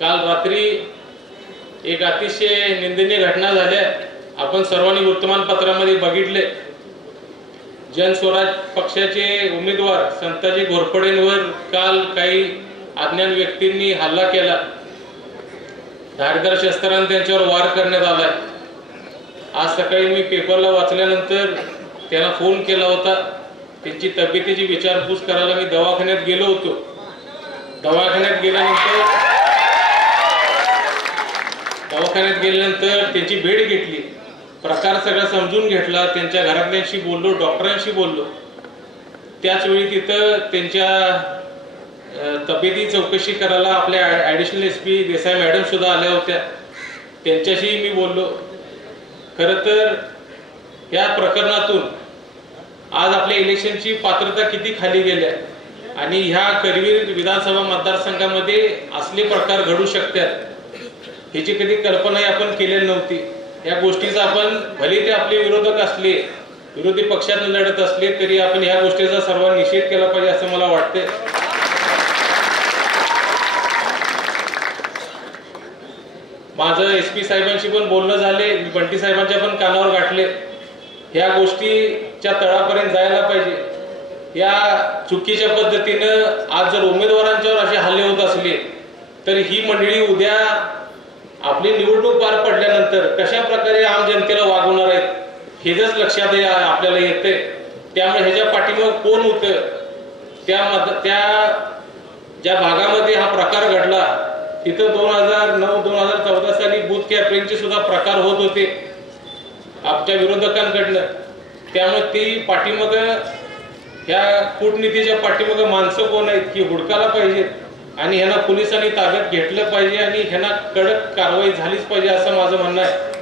काल रात्री एक अतिशय निंदनीय घटना झाल्या। आपण सर्वांनी वर्तमानपत्रामध्ये बघितले। जनस्वराज पक्षाचे उमेदवार संताजी घोरपडेंवर काल काही अज्ञात व्यक्तींनी हल्ला केला। धारदार शस्त्राने त्यांच्यावर वार करण्यात आला। आज सकाळी मी पेपरला वाचल्यानंतर त्यांना फोन केला होता। त्यांची तब्येतीची विचारपूस करायला मी दवाखान्यात गेलो होतो। दवाखान्यात गेल्यानंतर त्यांची भेट घेतली, प्रकार सगळा समजून घेतला, त्यांच्या घरातल्यांशी बोललो, डॉक्टरांशी बोललो। त्याच वेळी तिथं त्यांच्या तब्येती चौकशी करायला आपल्या ॲडिशनल एसपी देसाई मॅडम सुद्धा आल्या होत्या, त्यांच्याशी मी बोललो। खरं तर या प्रकरणातून आज आपल्या इलेक्शनची पात्रता किती खाली गेल्या आणि ह्या करवीर विधानसभा मतदारसंघामध्ये असले प्रकार घडू शकतात ह्याची कधी कल्पनाही आपण केलेली नव्हती। या गोष्टीचा आपण भले ते आपले विरोधक असले, विरोधी पक्षात लढत असले तरी आपण ह्या गोष्टीचा सर्वांनी निषेध केला पाहिजे असं मला वाटते। माझं एसपी साहेबांशी पण बोलणं झाले, मी बंटी साहेबांच्या पण कानावर गाठले। ह्या गोष्टीच्या तळापर्यंत जायला पाहिजे। या चुकीच्या पद्धतीनं आज जर उमेदवारांच्यावर असे हल्ले होत असले तर ही मंडळी उद्या आपली निवडणूक पार पडल्यानंतर कशा प्रकारे आम जनतेला वागवणार आहेत हेच लक्षात आपल्याला येते। त्यामुळे ह्याच्या पाठीमागे कोण होतं, त्या ज्या भागामध्ये हा प्रकार घडला तिथं 2009-2014 साली बूथ कॅपरिंगचे सुद्धा प्रकार होत होते आपल्या विरोधकांकडनं। त्यामुळे ती पाठीमागे ह्या कूटनीतीच्या पाठीमागे माणसं कोण आहेत की हुडकायला पाहिजेत आणि ह्यांना पोलिसांनी ताब्यात घेतलं पाहिजे आणि ह्यांना कडक कारवाई झालीच पाहिजे असं माझं म्हणणं आहे।